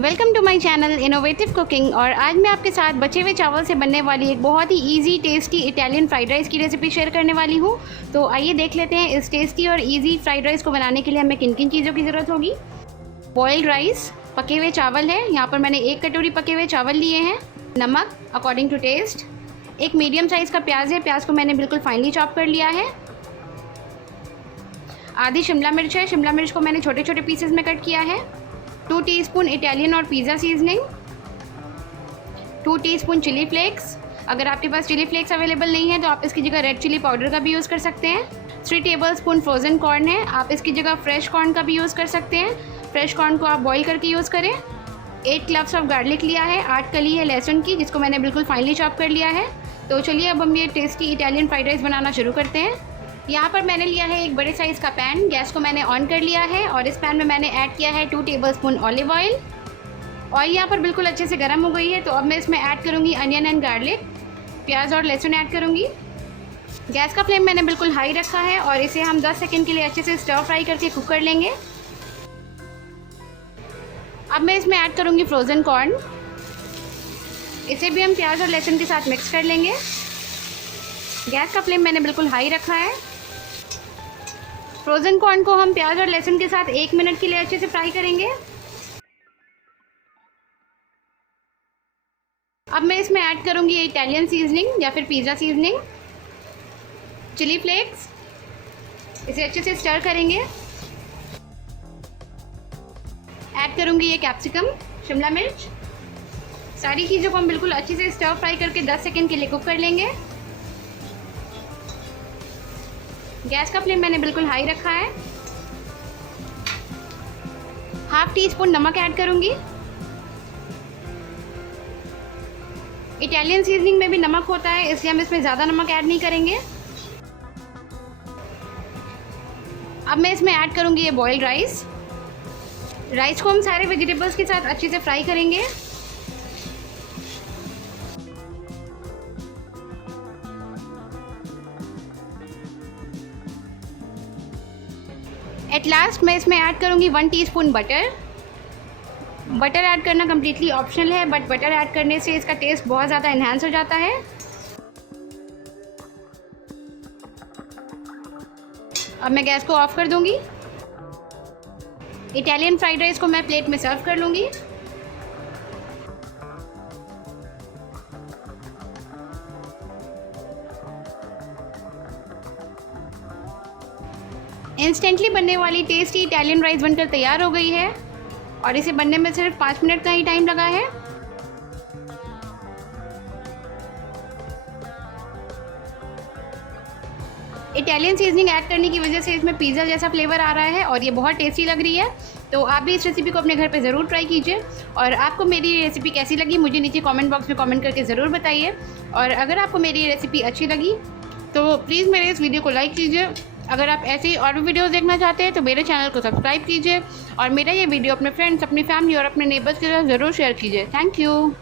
Welcome to my channel innovative cooking. और आज मैं आपके साथ बचे हुए चावल से बनने वाली एक बहुत ही easy tasty Italian fried rice की रेसिपी शेयर करने वाली हूँ। तो आइए देख लेते हैं इस टेस्टी और इजी फ्राइड राइस को बनाने के लिए हमें किन किन चीज़ों की ज़रूरत होगी। बॉइल्ड राइस, पके हुए चावल है, यहाँ पर मैंने 1 कटोरी पके हुए चावल लिए हैं। नमक अकॉर्डिंग टू टेस्ट। एक मीडियम साइज़ का प्याज है, प्याज को मैंने बिल्कुल फाइनली चॉप कर लिया है। आधी शिमला मिर्च है, शिमला मिर्च को मैंने छोटे छोटे पीसेस में कट किया है। 2 टीस्पून इटालियन और pizza seasoning, 2 teaspoon chili flakes. अगर आपके पास चिली फ्लेक्स अवेलेबल नहीं है तो आप इसकी जगह रेड चिली पाउडर का भी यूज़ कर सकते हैं। 3 टेबलस्पून फ्रोज़न कॉर्न है, आप इसकी जगह फ्रेश कॉर्न का भी यूज़ कर सकते हैं। फ्रेश कॉर्न को आप बॉईल करके यूज़ करें। 8 क्लव्स ऑफ गार्लिक लिया है, 8 कली है लहसुन की, जिसको मैंने बिल्कुल फाइनली चॉप कर लिया है। तो चलिए अब हम ये टेस्टी इटालियन फ्राइड राइस बनाना शुरू करते हैं। यहाँ पर मैंने लिया है एक बड़े साइज़ का पैन, गैस को मैंने ऑन कर लिया है और इस पैन में मैंने ऐड किया है 2 टेबलस्पून ऑलिव ऑयल। ऑयल यहाँ पर बिल्कुल अच्छे से गर्म हो गई है, तो अब मैं इसमें ऐड करूँगी अनियन एंड गार्लिक, प्याज और लहसुन ऐड करूँगी। गैस का फ्लेम मैंने बिल्कुल हाई रखा है और इसे हम 10 सेकेंड के लिए अच्छे से स्टर फ्राई करके कुक कर लेंगे। अब मैं इसमें ऐड करूँगी फ्रोज़न कॉर्न, इसे भी हम प्याज और लहसुन के साथ मिक्स कर लेंगे। गैस का फ्लेम मैंने बिल्कुल हाई रखा है। फ्रोज़न कॉर्न को हम प्याज और लहसुन के साथ 1 मिनट के लिए अच्छे से फ्राई करेंगे। अब मैं इसमें ऐड करूँगी इटालियन सीजनिंग या फिर पिज़्ज़ा सीजनिंग, चिली फ्लेक्स, इसे अच्छे से स्टर करेंगे। ऐड करूँगी ये कैप्सिकम, शिमला मिर्च। सारी चीज़ों को हम बिल्कुल अच्छे से स्टर फ्राई करके 10 सेकेंड के लिए कुक कर लेंगे। गैस का फ्लेम मैंने बिल्कुल हाई रखा है। हाफ टी स्पून नमक ऐड करूँगी। इटालियन सीजनिंग में भी नमक होता है, इसलिए हम इसमें ज़्यादा नमक ऐड नहीं करेंगे। अब मैं इसमें ऐड करूँगी ये बॉइल्ड राइस। राइस को हम सारे वेजिटेबल्स के साथ अच्छे से फ्राई करेंगे। एट लास्ट मैं इसमें ऐड करूँगी 1 टीस्पून बटर। बटर ऐड करना कम्प्लीटली ऑप्शनल है, बट बटर ऐड करने से इसका टेस्ट बहुत ज़्यादा इन्हांस हो जाता है। अब मैं गैस को ऑफ कर दूँगी। इटालियन फ्राइड राइस को मैं प्लेट में सर्व कर लूँगी। इंस्टेंटली बनने वाली टेस्टी इटालियन राइस बनकर तैयार हो गई है और इसे बनने में सिर्फ 5 मिनट का ही टाइम लगा है। इटालियन सीजनिंग ऐड करने की वजह से इसमें पिज़्ज़ा जैसा फ्लेवर आ रहा है और ये बहुत टेस्टी लग रही है। तो आप भी इस रेसिपी को अपने घर पे ज़रूर ट्राई कीजिए। और आपको मेरी ये रेसिपी कैसी लगी मुझे नीचे कमेंट बॉक्स में कमेंट करके ज़रूर बताइए। और अगर आपको मेरी ये रेसिपी अच्छी लगी तो प्लीज़ मेरे इस वीडियो को लाइक कीजिए। अगर आप ऐसी और भी वीडियोस देखना चाहते हैं तो मेरे चैनल को सब्सक्राइब कीजिए और मेरा ये वीडियो अपने फ्रेंड्स, अपनी फैमिली और अपने नेबर्स के साथ ज़रूर शेयर कीजिए। Thank you.